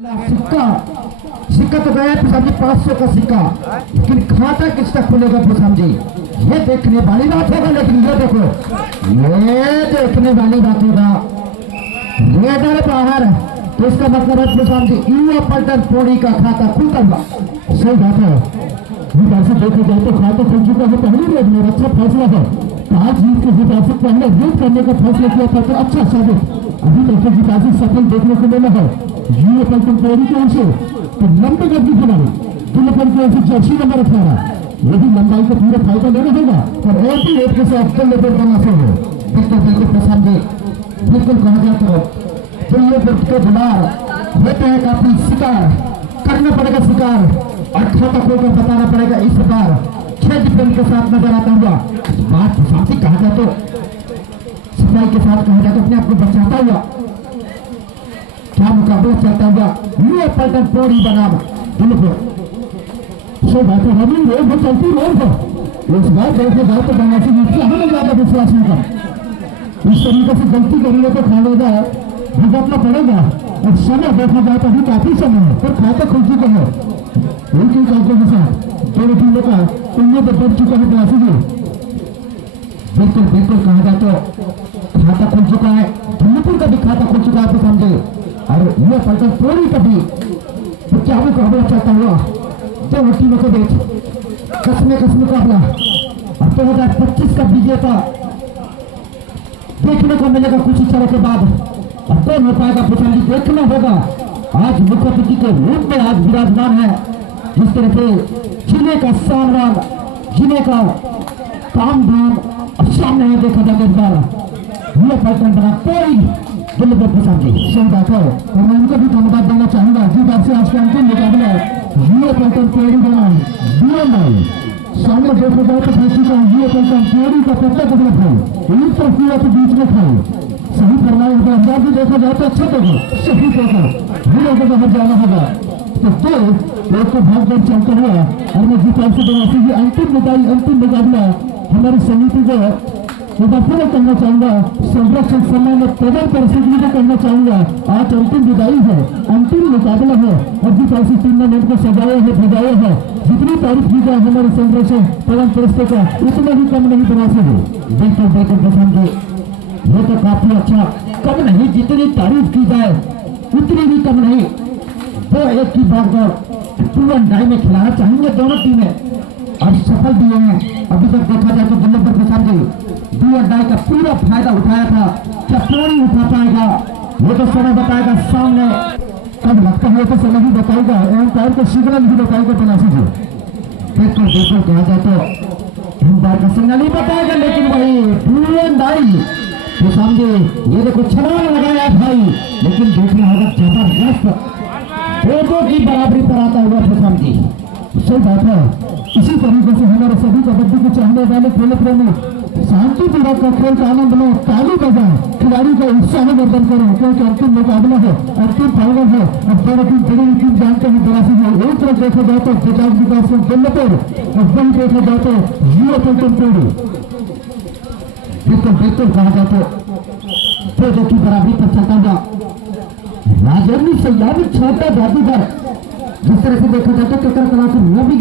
सिक्का सिक्का तो गया प्रसाद जी 500 का सिक्का, लेकिन खाता किसका खुलेगा प्रसाद जी? ये देखने वाली बात होगा। लेकिन ये देखो, ये देखने वाली बात होगा। ये डर बाहर तो इसका मतलब है प्रसाद जी युवा पलटन पौड़ी का खाता खुलता हुआ। सही बात है। वैसे देखा जाए तो खाता खुल चुका है पहली रेड में। अच्छा फैसला है, 5 जीत के हिसाब से पहले रेड करने का फैसला किया था तो अच्छा साबित अभी तक जिताजी सफल देखने को मिला है युवा पलटन पौड़ी की ओर से। तो लंबे गति खिलाड़ी दुल्हन की ओर से जर्सी नंबर 18, यदि लंबाई का पूरा फायदा लेना होगा और एक के साथ कल लेवल करना चाहिए। बिल्कुल प्रशांत जी, बिल्कुल कहा जाता है तो ये के बुलार होते हैं काफी शिकार करना पड़ेगा शिकार और खाता खोल कर बताना पड़ेगा। इस प्रकार 6 डिफेंस के साथ नजर आता हुआ बात प्रशांत कहा जाए तो सफाई के साथ कहा जाए तो अपने आप को बचाता हुआ क्या मुकाबला चलता हुआ युवा पलटन पौड़ी बनाम दुल्हन। सो बात है रनिंग रोड है, चलती रोड है। इस बार देखा जाए तो बनासी जीत से हमें ज्यादा विश्वास नहीं कर। इस तरीके से गलती करेंगे तो खालेगा भुगतना पड़ेगा। और समय देखा जाए तो अभी काफी समय है पर खाता खुल चुका है। एक ही कागजों के साथ दोनों टीमों का उन्हें तो बढ़ चुका है बनासी जी। बिल्कुल कहा जाए तो खाता खुल चुका है, धुल्लपुर का भी खाता खुल चुका है तो समझे। और युवा पलटन पौड़ी का भी तो क्या मुकाबला चलता हुआ दोनों टीमों के बीच कसमे मुकाबला। और 2025 का विजेता देखने को मिलेगा कुछ ही समय के बाद। और कौन हो पाएगा प्रशांत जी देखना होगा। आज मुख्य अतिथि के रूप में आज विराजमान है, जिस तरह से जिले का सामरान जिले का काम धाम अब सामने है देखा जाए इस बार युवा पलटन बना पौड़ी दुल्हन प्रसाद जी। सही बात है और मैं उनको भी धन्यवाद देना चाहूंगा जी। बात से आज का अंतिम मुकाबला युवा पलटन पौड़ी बनाम बीएमआई सामने देखा जाए तो बेची का युवा पलटन पौड़ी का पत्ता पकड़ा था एक तरफ युवा के बीच में था। सही फरमाया होगा अंदाज भी देखा जाए तो अच्छा होगा, सही होगा युवा को बाहर जाना होगा। तो दो एक को भाग दौड़ चलता हुआ और मैं जी पाल से बनासी जी अंतिम मुकाबला हमारी समिति को पूरा करना चाहूंगा। संरक्षण समय में प्रबल परिस्थिति को करना चाहूंगा। आज अंतिम विदाई है, अंतिम मुकाबला है और जिस ऐसी टूर्नामेंट को सजाया है भजाया है जितनी तारीफ की जाए हमारे संरक्षण प्रबल परिस्थिति का उतना ही कम नहीं बना सके। बिल्कुल प्रशांत जी, ये तो काफी अच्छा, कम नहीं जितनी तारीफ की जाए उतनी भी कम नहीं। वो एक की बात डाई में खिलाना चाहेंगे दोनों टीमें और सफल भी हैं। अभी तक देखा जाए तो दुल्हन प्रसाद जी डाई का पूरा फायदा उठाया था। क्या पौड़ी उठा पाएगा वो तो समय बताएगा। सामने कब लगता है तो समय ही बताएगा, एम्पायर को सिग्नल भी बताएगा बनासी जी। बिल्कुल कहा जाए तो एम्पायर का सिग्नल ही बताएगा। लेकिन भाई डाई तो समझे ये देखो छलांग लगाया भाई, लेकिन देखना होगा जबरदस्त दो की बराबरी पर आता हुआ प्रशांत जी। सही बात है। इसी तरीके से हमारे सभी कबड्डी को चाहने वाले खेल प्रेमी शांतिपूर्वक का खेल का आनंद लो, ताली बजाएं, खिलाड़ी का उत्साह वर्धन करें क्योंकि अंतिम मुकाबला है, अंतिम फाइनल है। अब दोनों टीम बड़ी टीम जानते हैं बनासी में एक तरफ देखा जाए तो प्रताप विकास सिंह दुल्लपुर और वही देखा जाए तो युवा पलटन पौड़ी। बिल्कुल कहा जाए तो दो की बराबरी पर चलता हुआ राजेंद्र सैयाद छोटा जादूगर। जिस तरह से देखा जाए तो ककर कला से वो भी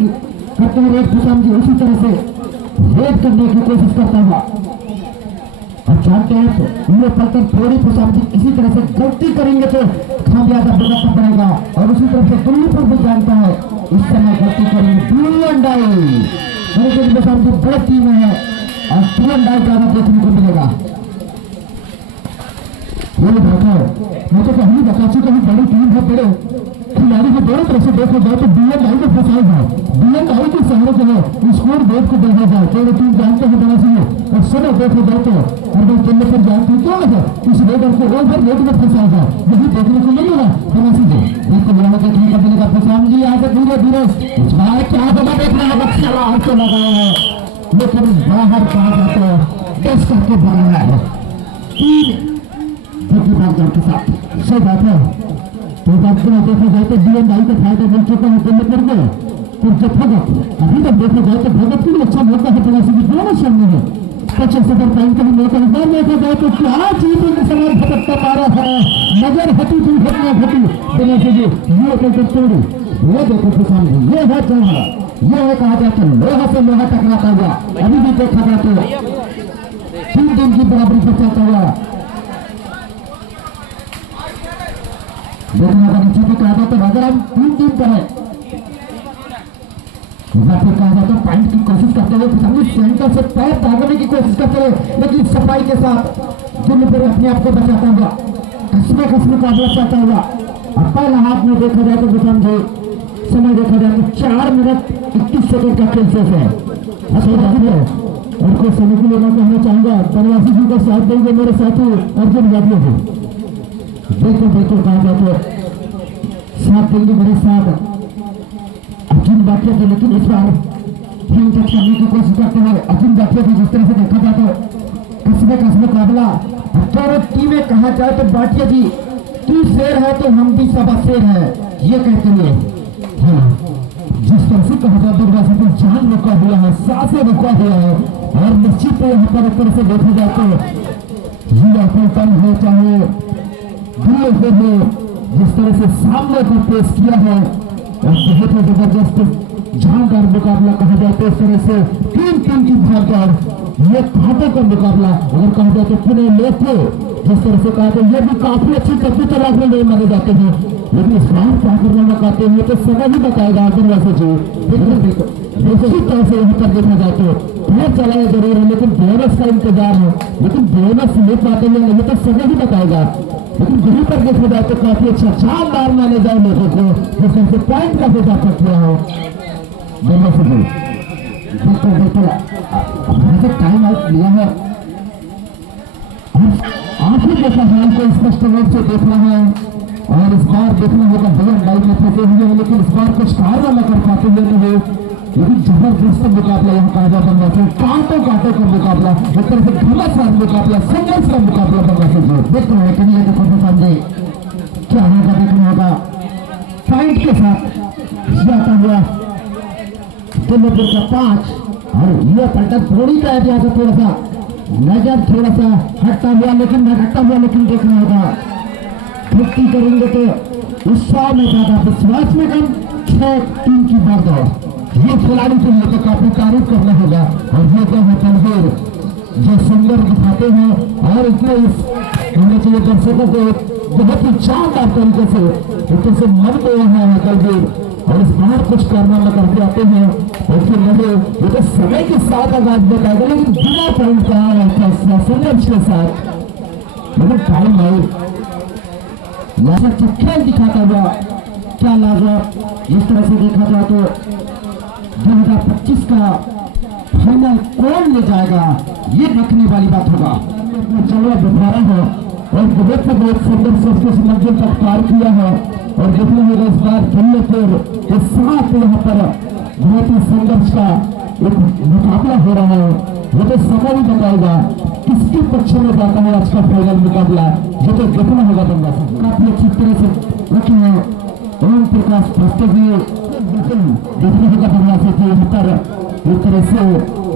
करते हैं रेड प्रशांत जी, उसी तरह से रेड करने की कोशिश करता हुआ। और जानते हैं युवा पलटन पौड़ी प्रशांत जी इसी तरह से गलती करेंगे तो खामियाजा भुगतना पड़ेगा। और उसी तरह से दुल्लपुर भी जानता है इस समय गलती करेंगे प्रशांत जी बड़ी टीम है और तीरंदाज ज्यादा देखने को मिलेगा। मैं तो कहीं बता चुका हूँ बड़ी टीम है, बड़े खिलाड़ी को दोनों तरफ से देखा जाए तो बीएमआई को फंसाई है। बीएमआई के सहारे जो है स्कोर बोर्ड को देखा जाए दोनों टीम जानते हैं बनासी है और समय देखा जाए तो अगर चलने पर जानती क्यों है इस रेडर को ओवर रेड में फंसाया जाए यही देखने को मिलेगा बनासी जी। बिल्कुल यहाँ देखने को मिलेगा प्रशांत जी आगे धीरे इस बार क्या बना देखना होगा। चला आपको लगाया है लेकिन बाहर कहा जाता है टेस्ट करके बनाया है के साथ। सही बात है। तो देखा जाए तो बीएमआई का फायदा मिल चुका है दुल्लपुर में। और जब भगत अभी तक देखा जाए तो भगत के लिए अच्छा मौका है बनासी जी दोनों सामने है। पच्चीस सफर टाइम के लिए देखा जाए तो क्या चीज सवाल भटकता मारा है, नजर हटी दुर्घटना घटी बिना से ये तोड़ी वो देखो किसान ये है चढ़ा, ये है कहा जाता है लोहा से लोहा टकराता हुआ अभी भी देखा जाए तो 3 दिन की बराबरी पर चलता हुआ देखने का नीचे भी कहा जाता है। अगर हम 3 दिन पर है फिर कहा जाता है पॉइंट की कोशिश करते हुए सामने सेंटर से पैर दागने की कोशिश करते हुए लेकिन सफाई के साथ दिन पर अपने आप को बचाता हुआ कसमे मुकाबला चाहता हुआ। और पहला हाथ में देखा जाए तो किसान जी समय देखा जाए तो 4 मिनट 21 सेकंड का खेल शेष है। और कुछ समय के लिए मैं कहना चाहूंगा बनवासी जी का साथ देंगे मेरे साथी अर्जुन यादव जी, बिल्कुल कहा जाए तो साथ देंगे मेरे साथ अर्जुन बाटिया जी। लेकिन इस बार फिल्म टच करने की कोशिश करते हैं अर्जुन बाटिया जी। जिस तरह से देखा जाए तो कसमे मुकाबला दोनों टीमें कहा जाए तो बाटिया जी तू शेर है तो हम भी सभा शेर है ये कहते हुए जिस तरह से कहा जाए दरवाजे पर जान रुका हुआ है, सांसें रुका हुआ है। और निश्चित यहाँ पर एक तरह से देखा जाए तो युवा कम हो चाहे दिल्ली हो जिस तरह से सामने को पेश किया है और बहुत ही जबरदस्त जानदार मुकाबला कहा जाए तो इस तरह से 3 टीम की भागदौड़ ये घाटों का मुकाबला अगर कहा जाए तो पुणे लेते जिस तरह से कहा तो ये भी काफी अच्छी कबूतर आगे नहीं माने जाते हैं। लेकिन इस बार क्या करना लगाते हैं तो समय ही बताएगा आदिवासी जी। इसी तरह से यहाँ पर देखा जाए तो बहुत चलाया जरूर है लेकिन बोनस का इंतजार है, लेकिन बोनस ले पाते हैं नहीं तो समय ही बताएगा। लेकिन यहीं पर देखा जाए तो काफी अच्छा शानदार माने जाए लोगों को जिस तरह से पॉइंट का इजाफा किया हो बिल्कुल टाइम आउट लिया है। आंखों के हाल को स्पष्ट रूप से देखना है और इस बार देखना होगा बगल बाइक में फंसे हुए हैं लेकिन इस बार कुछ कार्य न कर पाते हुए नहीं है। लेकिन जबरदस्त मुकाबला यहाँ कहा जाता है, कांटों का मुकाबला एक तरह से घमासान मुकाबला संघर्ष का मुकाबला बनवा सकते देखते हैं कहीं समझे क्या होगा देखना होगा। पॉइंट के साथ जाता हुआ किलोमीटर का 5 और यह पलटा थोड़ी का है थोड़ा सा नजर थोड़ा सा हटता हुआ लेकिन देखना होगा भक्ति करेंगे तो उत्साह में ज्यादा विश्वास में कम 6 टीम की भागदौड़ ये खिलाड़ी के लिए तो काफी तारीफ करना होगा। और ये क्या है तनवीर जो सुंदर दिखाते हैं और इसमें होना चाहिए दर्शकों को बहुत ही शानदार तरीके से एक तरह से मन को यहाँ है तनवीर और इस बार कुछ कारनामा करके आते हैं और फिर लगे ये तो समय के साथ आगाज बताएगा लेकिन बिना पॉइंट का संघर्ष के साथ लेकिन टाइम है खेल दिखाता हुआ क्या लाजवाब। इस तरह से देखा जाए तो 2025 का फाइनल कौन ले जाएगा ये देखने वाली बात होगा। चलो दोबारा है और बहुत से बहुत संघर्ष उसके मंजिल तक पार किया है और देखने होगा इस बार खेलने पर के साथ यहाँ पर बहुत ही संघर्ष का एक मुकाबला हो रहा है। वो तो समय ही बताएगा किसके पक्ष में जाता है आज का फाइनल मुकाबला ये तो देखना होगा। बंदा काफी अच्छी तरह से रखे हैं ओम प्रकाश प्रस्तुत देखने होगा बंदा से यहाँ पर एक तरह से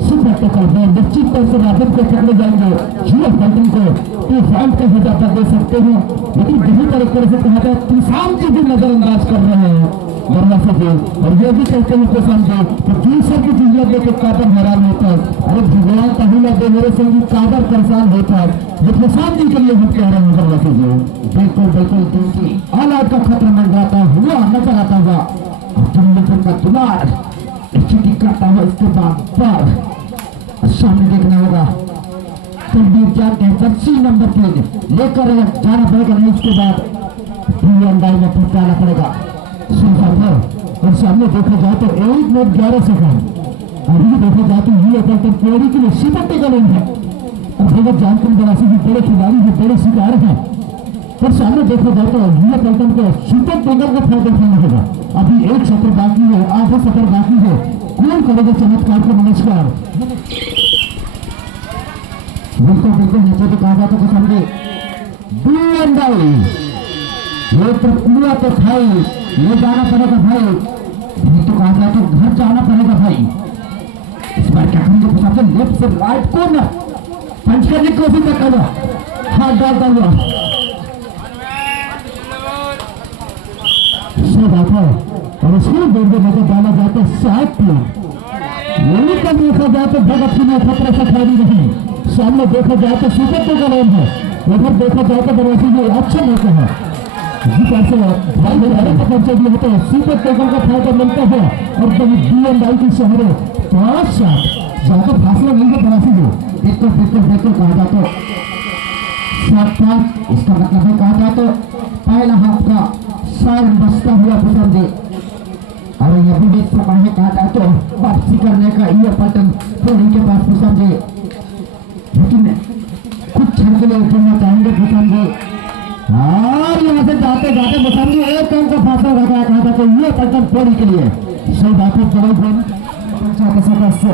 सुपर टक्कर में निश्चित तौर से राजन को पकड़े जाएंगे जियो फंडिंग को तो फाइट का हिदायत दे सकते हैं। लेकिन यही तरह से कहा जाए किसान की भी नजरअंदाज कर रहे हैं बंदा से और ये भी कहते हैं किसान जी तो दूसरे की चीजें देखे काबर हैरान होता है। अरे भगवान का हिला दे मेरे संगी काबर परेशान होता है ये किसान जी के लिए हम कह रहे हैं बंदा से बिल्कुल दूसरी हालात का खतरा मंडराता हुआ नजर आता हुआ का दिमाग स्थिति करता हुआ इसके बाद सामने देखना होगा तनवीर जाते हैं 25 नंबर प्लेट लेकर जाना पड़ेगा नहीं इसके बाद अंदाज में पहुंचाना पड़ेगा और सामने देखा जाए तो 1 मिनट 11 सेकंड अभी देखा जाए तो ये पेड़ी के लिए सिमटने का नहीं है। अब अगर जानकर बरासी भी बड़े खिलाड़ी है बड़े शिकार है पर सामने देखा जाए तो युवा पलटन को सुपर टेंगर का फायदा उठाना होगा। अभी 1 सत्र बाकी है, आधे सत्र बाकी है, कौन करेगा चमत्कार को नमस्कार। बिल्कुल नीचे तो कहा जाता तो समझे ये प्रक्रिया तो भाई ये जाना पड़ेगा भाई तो कहा जाए तो घर जाना पड़ेगा भाई। इस बार क्या करेंगे लेफ्ट से राइट कॉर्नर पंच करने की कोशिश तक करो, हाथ डालता हुआ बात है। और इसमें देर में नजर डाला जाता है 60 यही कम देखा जाए तो भगत सिंह खतरे से खाली नहीं, सामने देखा जाए तो सुपर का नाम है, उधर देखा जाए तो बड़ा ये अच्छा मौका है जी। कैसे भाई पकड़ भी होते हैं, सुपर टेकल का फायदा मिलता है। और जब BMI की शहरों 5 शॉट ज्यादा फासला नहीं है बड़ा सी बिल्कुल कहा जाता है 7-5, इसका मतलब है कहा जाए तो पहला हाथ का सार बसता हुआ पसंद है। और यह भी देख सका है कहा जाए तो वापसी करने का ये पलटन थोड़ी के पास पसंद है, लेकिन कुछ क्षण के लिए उठना चाहेंगे पसंद है। और यहाँ से जाते जाते पसंद है एक कम का फासला रखा कहा जाए तो ये पलटन थोड़ी के लिए सही बात है। बड़े गुण सदस्य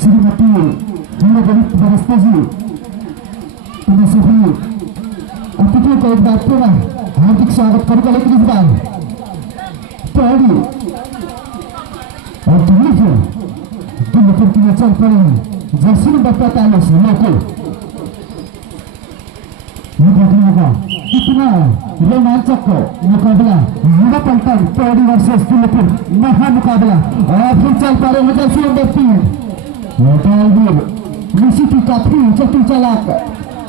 श्रीमती व्यवस्था जी तुम्हें सभी अतिथियों को एक बार पूरा हार्दिक स्वागत करूंगा, लेकिन इस बार पहली और तुम चल पड़े हैं जर्सी नंबर 45 लोको होगा। इतना रोमांचक मुकाबला युवा पलटन पौड़ी वर्सेस दिल्लीपुर महा मुकाबला। और फिर चल पड़े हैं जर्सी नंबर 3 ऋषि की काफी चतुर चालाक,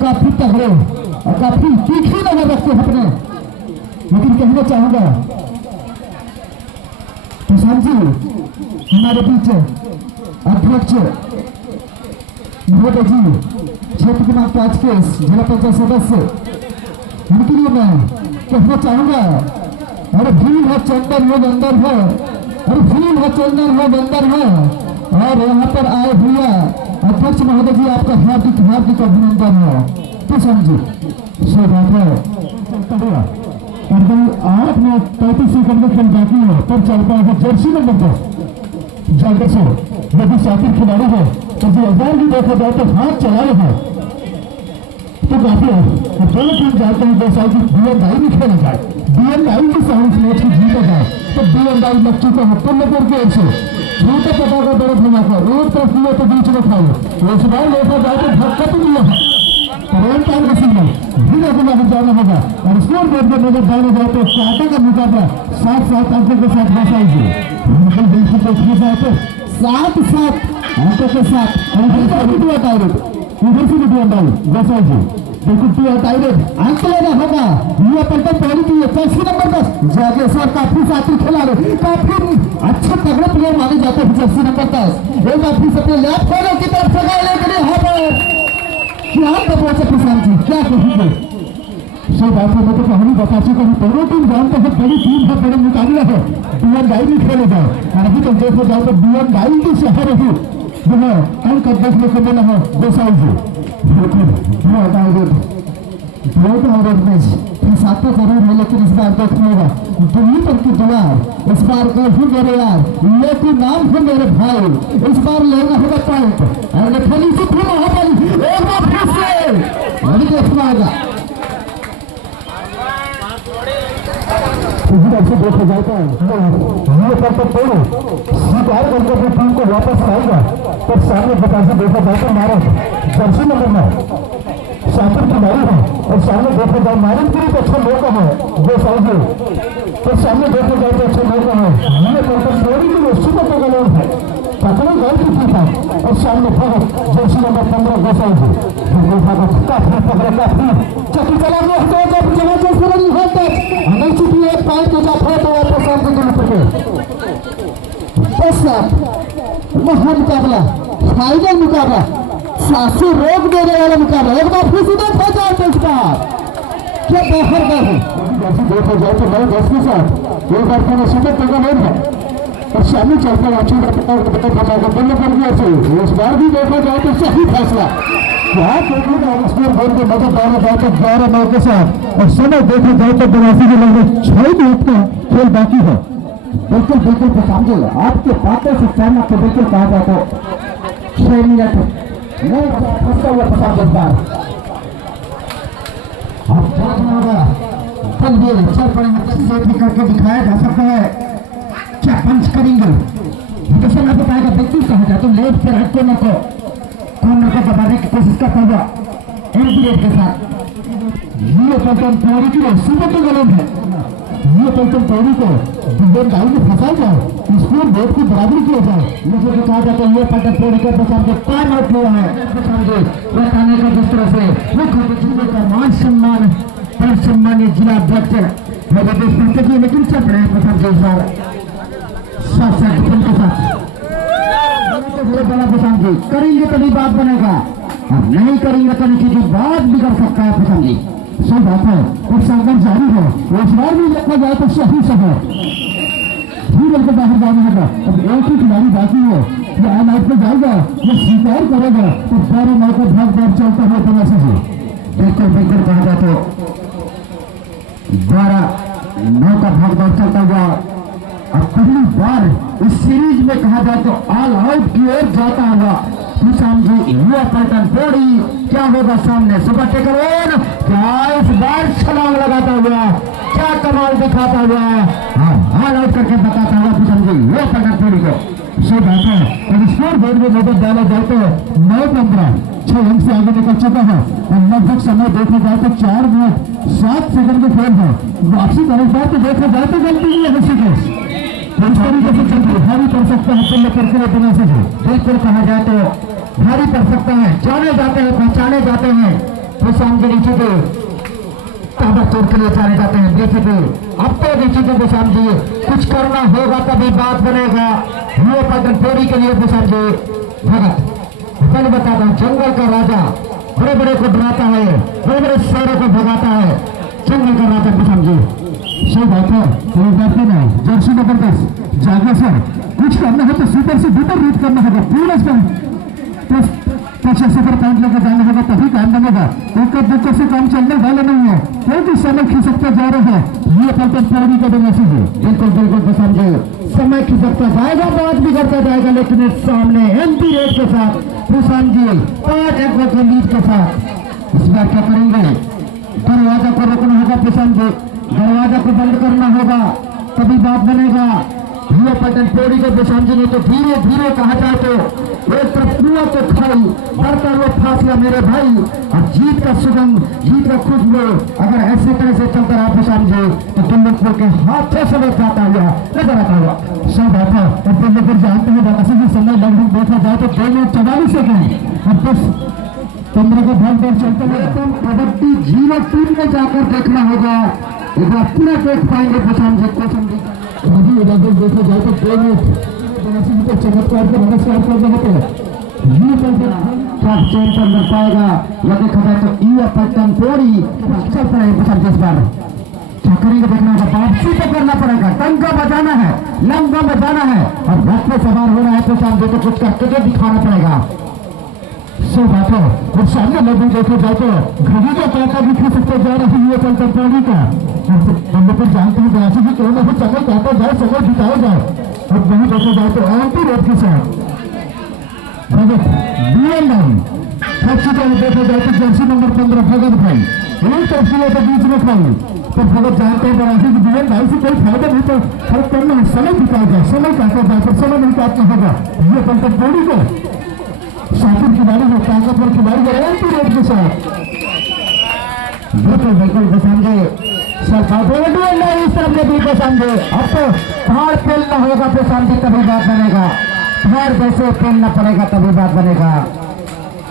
काफी तगड़े और काफी तीखी नजर रखते हैं अपने। लेकिन कहना चाहूंगा प्रशांत जी हमारे बीच अध्यक्ष महोदय जी क्षेत्र क्रमांक 5 के जिला पंचायत सदस्य, उनके लिए मैं कहना चाहूंगा अरे भीड़ है चंदन वो अंदर है, अरे भीड़ है चंदन वो अंदर है। और यहाँ पर आए भैया अध्यक्ष महोदय जी आपका हार्दिक हार्दिक अभिनंदन है। प्रशांत जी सही बात है चलता हुआ और भाई 8 मिनट 35 सेकंड में खेल बाकी है तब चल पाएगा जर्सी नंबर 10 जल्द से यदि शातिर खिलाड़ी है तो 2000 भी देखा जाए तो हाथ चलाए हैं तो काफी है। दोनों टीम जाते हैं 2 साल की BMI भी खेला जाए, BMI की साइंस मैच की जीता जाए तो BMI लग चुका है पुण्यपुर की ओर से छोटे पता का बड़े धमाका एक तरफ लिए तो बीच में खाए। इस बार देखा जाए तो धक्का तो दिया है धीरे धीरे जाना होगा। और स्कोर बोर्ड में नजर डाला जाए तो काटा का मुकाबला 7-7 अंकों के साथ बसाएगी। देखिए तो 7-7 अंकों के साथ उधर से भी बसाएगी। बिल्कुल अंक लेना होगा। ये पलटन पहली की जर्सी नंबर 10 जागेश्वर काफी साथी खिलाड़ी काफी अच्छे तगड़े प्लेयर माने जाते हैं। जर्सी नंबर 10 एक बार फिर से लेफ्ट कॉर्नर की तरफ से लेकर यहाँ पर क्या पहुंचे प्रशांत जी क्या कहेंगे? सही बात है, मैं तो कहानी बता चुका हूँ। दोनों टीम जानते हैं बड़ी टीम है, बड़े मुकाबला है, BMI भी खेले जाए। और अभी तो देखो जाए तो BMI की शहर ही जो है अंक देखने को मिला है गोसाई जी। सातों जरूर है, लेकिन इस बार देखने होगा दिल्ली पर की दीवार इस बार ही मेरे यार लेकिन नाम है मेरे भाई, इस बार लेना होगा पॉइंट। और खाली से खुला होगा एक बार फिर से नहीं देखना होगा। से देखा जाता है ये करके तोड़ो स्वीकार करके अपनी टीम को वापस आएगा तो सामने बता से देखा जाए तो मारा जर्सी नंबर 9 शातिर खिलाड़ी है और सामने देखा जाए नारायण के लिए अच्छा मौका है दो साल से तो सामने देखा जाए तो अच्छा मौका है। ये चोरी के लिए सुपर का लोग है पकड़े गए की थी था और सामने बहुत जर्सी नंबर 15 दो साल से काफी पकड़े काफी चक्की चला गया हमें चुकी एक पॉइंट को जाता है तो वापस आने के लिए महामुकाबला फाइनल मुकाबला सासू रोक देने वाला मुकाबला एक बार फिर से देखा जाए तो इसका क्या बाहर का है देखा जाए तो नए 10 के साथ एक बार का सुपर टका नहीं है और शामी चलकर अच्छी इस बार भी देखा जाए तो सही फैसला क्या स्कोर बोर्ड के मदद डाला जाए तो 12-9 के साथ और समय देखा जाए तो 82 के लगभग 6 मिनट का खेल बाकी है। बिल्कुल बिल्कुल समझे आपके बातों से सहमत तो बिल्कुल कहा जाता है 6 मिनट नहीं फंसा हुआ पचास बार अब देखना होगा तनवीर चल पड़ेंगे भी करके दिखाया जा सकता है क्या पंच करेंगे तो समय बताएगा बिल्कुल कहा जाए तो लेफ्ट से राइट कोने को कॉर्नर को दबाने की कोशिश करता हुआ एंटी रेड के साथ ये पलटन पौड़ी की सुपर तो गलत है। ये पलटन पौड़ी को डिफेंस लाइन में फंसाया जाए, स्कोर बोर्ड की बराबरी किया जाए, लेकिन कहा जाता है ये पलटन पौड़ी के बचाव के टाइम आउट हुआ है। बताने का जिस तरह से मुख्य जिले का मान सम्मान पर सम्मान्य जिला अध्यक्ष लेकिन चल रहे हैं प्रथम के साथ के साथ बड़ा प्रशांत जी करेंगे तभी बात बनेगा, और नहीं करेंगे तो किसी बात बिगड़ सकता है। प्रशांत जी सही बात है, और संघर्ष जारी है, इस बार भी देखा जाए तो सही समय धीरे को बाहर जाना होगा। अब एक ही खिलाड़ी बाकी है, ये ऑल आउट पे जाएगा, ये स्वीकार करेगा तो बारह नौ का भाग दौड़ चलता है। तो वैसे जी बिल्कुल कहा जाए तो 12-9 का भाग दौड़ चलता हुआ अब पहली बार इस सीरीज में कहा जाए तो ऑल आउट की ओर जाता हुआ सुशांत जी युवा पलटन पौड़ी क्या होगा सामने सुपर टेकर ऑन, क्या इस बार छलांग लगाता हुआ क्या कमाल दिखाता हुआ ऑल आउट करके बताता हुआ सुशांत जी युवा पलटन पौड़ी को। सही बात है, स्कोर बोर्ड में नजर डाला जाए तो 9-15 6 अंक से आगे निकल चुका है, और लगभग समय देखा जाए तो 4 मिनट 7 सेकंड के फेल है। वापसी का अनुसार तो देखा जाए तो गलती नहीं है ऋषिकेश, इस तरीके से चलते भारी पड़ सकता है पुण्य करके बिना से बिल्कुल कहा जाए तो भारी पड़ सकता है। जाने जाते हैं पहचाने जाते हैं तो शाम के नीचे पे ताबड़तोड़ के लिए जाने जाते हैं नीचे पे। अब तो नीचे पे प्रशांत जी कुछ करना होगा तभी बात बनेगा। युवा पलटन पौड़ी के लिए प्रशांत जी भगत पहले बताता हूँ जंगल का राजा बड़े बड़े को डराता है, बड़े बड़े शेरों को भगाता है, जंगल का राजा प्रशांत जी। सही बात है, कोई बात नहीं, जर्सी नंबर 10 जागे सर कुछ करना है तो सुपर से डुपर रीड करना होगा, पूरा सुपर पॉइंट लेकर जाना होगा तभी काम बनेगा। एक दुक्का से काम चलने वाला नहीं है क्योंकि समय खिसकता जा रहा है। ये पलटन पौड़ी का मैसेज है, बिल्कुल प्रशांत जी समय खिसकता जाएगा, बात बिगड़ता जाएगा, लेकिन इस सामने एंटी रेड के साथ प्रशांत जी 5 अंकों के लीड के साथ इस बार क्या करेंगे, दरवाजा को रोकना होगा प्रशांत जी, दरवाजा को बंद करना होगा तभी बात बनेगा। युवा पलटन पौड़ी के प्रशांत जी ने तो धीरे धीरे कहा जाए तो एक तरफ कुआं को खाई बढ़ता हुआ फासला मेरे भाई, और जीत का सुगंध जीत का खुशबू अगर ऐसे तरह से चलता रहा प्रशांत जी तो दिल्लीपुर के हाथों से जाता हुआ नजर आता हुआ। सब बात है, और दिल्लीपुर जानते हैं बाकी समय लगभग देखा जाए तो 2 मिनट 44 सेकंड और 10-15 का भाग दौड़ चलता है। तो कबड्डी 0-3 में जाकर देखना होगा, एक बार पूरा देख पाएंगे प्रशांत जी को देखा जाए तो 2 मिनट चमत्कार को नमस्कार कर रहे थे चैन पर लग पाएगा या देखा जाए तो युवा पलटन पौड़ी चल पड़ेगा प्रशांत इस बार क्या करेंगे देखना होगा, वापसी तो करना पड़ेगा, टंका बजाना है, लंबा बजाना है, और रथ पे सवार होना है प्रशांत जी को कुछ करके तो दिखाना पड़ेगा। सो बात है, और सामने लोग देखे जाए तो घड़ी का पैसा भी खिसकते जा रही है पलटन पौड़ी का, हम लोग जानते हैं प्रयासी भी क्यों नहीं समय कहता जाए समय बिताया जाए। और वहीं देखा जाए तो एंटी रेड के साथ भगत डीएल लाइन देखा जाए तो जर्सी नंबर 15 भगत भाई एक तरफ के बीच में खाई तो भगत जानते हैं प्रयासी की डीएल लाइन से कोई फायदा नहीं, तो फर्क करना है समय बिताया जाए, समय कहता जाए तो समय नहीं काटना होगा। ये पलटन पौड़ी को शातिर खिलाड़ी है, ताकतवर खिलाड़ी है एंटी रेड के साथ बिल्कुल पसंद इस तरफ से भी पसंद है। अब तो पहाड़ फैलना होगा प्रशांत जी तभी बात बनेगा, पहाड़ जैसे फैलना पड़ेगा तभी बात बनेगा,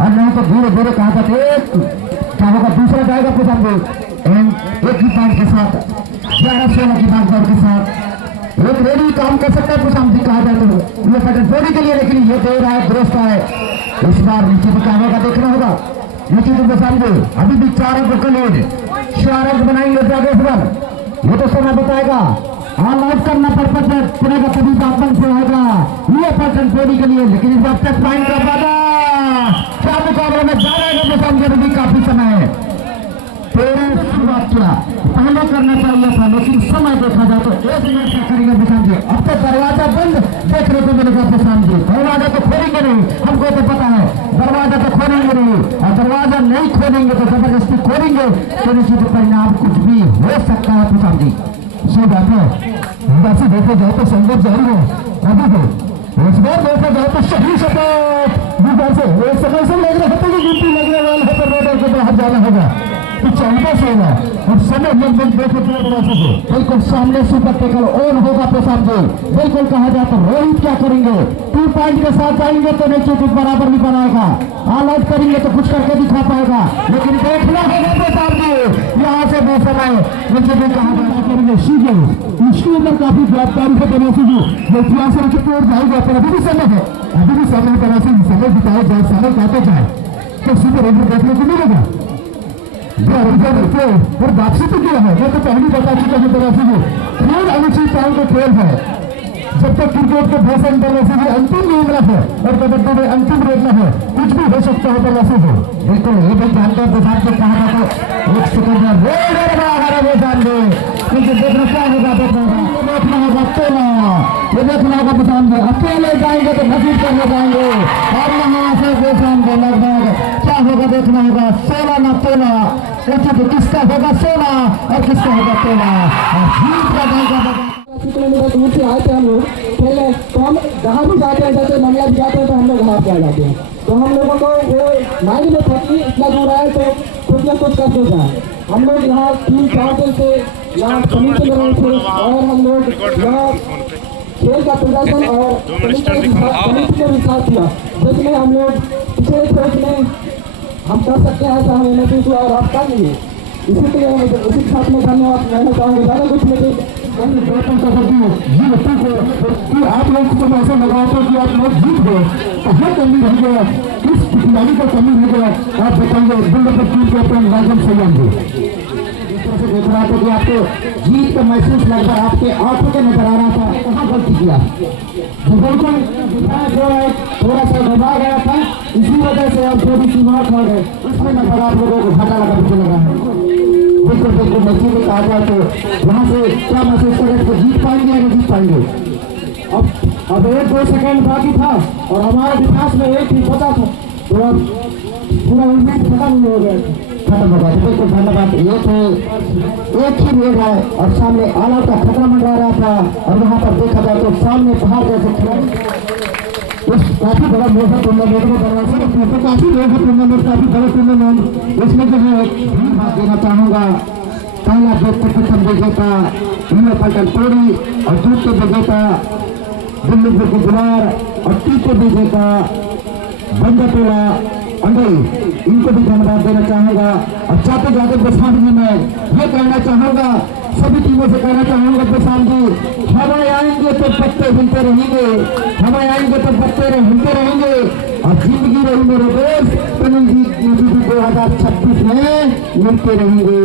और नहीं तो धीरे धीरे कहा था क्या होगा, दूसरा जाएगा प्रशांत जी एक ही पॉइंट के साथ 11-16 की बात दौड़ के साथ एक रेडी काम कर सकता है प्रशांत जी कहा जाए तो ये पलटन पौड़ी के लिए, लेकिन ये दे रहा है दुरुस्त है। इस बार नीचे भी क्या होगा देखना होगा, नीचे तो प्रशांत जी अभी भी 4 अंकों का लीड 4 अंक बनाएंगे इस बार, ये तो समय बताएगा, ऑल आउट करना पड़ेगा तभी बात बन से होगा ये पलटन पौड़ी के लिए, लेकिन इस बार तक पॉइंट कर पाएगा क्या मुकाबले में जा रहा है प्रशांत जी, भी काफी समय है, शुरुआत किया पहले करना चाहिए था, लेकिन समय देखा जाए तो 1 मिनट क्या करेंगे प्रशांत जी। अब तो दरवाजा बंद देखने को मिलेगा प्रशांत जी, दरवाजा तो खोलेंगे नहीं, हमको तो पता है दरवाजा तो खोलेंगे नहीं, और दरवाजा नहीं खोलेंगे तो जबरदस्ती खोलेंगे तो निश्चित परिणाम कुछ भी हो सकता है प्रशांत जी। सही बात है, वैसे देखा जाए तो संघर्ष जारी है, अभी तो इस बार देखा जाए तो सही शपथ से एक समय से लग रहा था कि गिनती लगने वाला है तो रोडर को बाहर जाना होगा तो 14-16 और समय लगभग देखो बिल्कुल सामने सुपर टेकल ऑन होगा प्रसाद जी। बिल्कुल कहा जाए तो रोहित क्या करेंगे, 2 पॉइंट के साथ जाएंगे तो नीचे कुछ बराबर नहीं बनाएगा, ऑल आउट करेंगे तो कुछ करके दिखा पाएगा, लेकिन देखना होगा प्रसाद जी यहाँ से बेसमय नीचे भी कहा जाता करेंगे सीधे इसकी उम्र काफी गिरफ्तारी है तनासी जी जो इतिहास रखे तो जाएगा पर अभी भी समय है, अभी भी समय तनासी समय बिताया जाए समय काटे जाए तो सुपर रेडर देखने को मिलेगा और वापसी तो क्या है मैं तो पहले बता चुका हूँ तनासी जी खेल अनुचित टाइम का खेल है। जब तक क्रिकेट के भाषा इंटरनेशनल में अंतिम नियमना है और कबड्डी में अंतिम रेगना है कुछ भी हो सकता है तलाशी हो। बिल्कुल ये भी जानते हैं प्रसाद को कहा था तो 1 सेकंड में वो जान दे क्योंकि देखना क्या होगा देखना होगा तोला ये देखना होगा प्रसाद में अकेले जाएंगे तो घसीट करने जाएंगे और यहाँ से बेचान को लगभग क्या होगा देखना होगा 16 ना तोला तो किसका होगा 16 और किसका होगा तोला और जीत का जाएगा। किलोमीटर दूर से आए थे हम लोग खेलने तो हम जहाँ भी जाते हैं जैसे मंगला भी जाते हैं तो हम लोग वहाँ पे आ जाते हैं तो हम लोगों को वो माइंड में था कि इतना दूर आए तो कुछ ना कुछ करते जाए। हम लोग यहाँ 3-4 दिन से यहाँ कमिटी में रहे थे और हम लोग यहाँ खेल का प्रदर्शन और कमिटी ने भी साथ दिया जिसमें हम लोग पिछले खेल में हम कर सकते हैं ऐसा हमें महसूस हुआ और आप कर लिए इसी के लिए इसी के साथ में धन्यवाद कहना चाहूँगा। ज़्यादा कुछ नहीं आप लोग को ऐसा लगा था कि आप लोग जीत गए कहाँ कमी रह गया किस खिलाड़ी का कमी रह गया आप बताइए बुल्लर टीम के अपने राजन सैयद जी देख रहा था कि आपको जीत का महसूस लग रहा आपके आंखों के नजर आ रहा था कहाँ गलती किया बिल्कुल थोड़ा सा घबरा गया था इसी वजह से आप थोड़ी सी मार खा गए उसमें नजर आप लोगों को घाटा लगा पीछे लगा है। बिल्कुल बिल्कुल मैची में कहा जाए तो वहाँ से क्या महसूस करें तो जीत पाएंगे या नहीं जीत पाएंगे। अब 1-2 सेकंड बाकी था और हमारे विकास में एक ही पता था तो अब पूरा उम्मीद खत्म नहीं हो गया खत्म हो गया। बिल्कुल धन्यवाद। ये तो एक ही रेड है और सामने ऑल आउट का खतरा मंडरा रहा था और वहाँ पर देखा जाए तो सामने बाहर जैसे खिलाड़ी काफी बड़ा मोटा टूर्नामेंट में करवा काफी लोग टूर्नामेंट काफी बड़ा टूर्नामेंट इसमें जो है बात देना चाहूँगा पहला प्रथम विजेता पलटन टोरी और दूसरे विजेता दिल्ली की गुलार और तीसरे विजेता बंदटोला अंडई इनको भी धन्यवाद देना चाहूँगा। और चाहते जाते प्रशांत जी मैं ये कहना चाहूँगा सभी टीमों से कहना चाहूँगा प्रशांत जी हमें आएंगे तो पत्ते हिलते रहेंगे हमें आएंगे तो पत्ते हिलते रहेंगे और जिंदगी रही मेरे दोस्त तो नहीं 2026 में मिलते रहेंगे।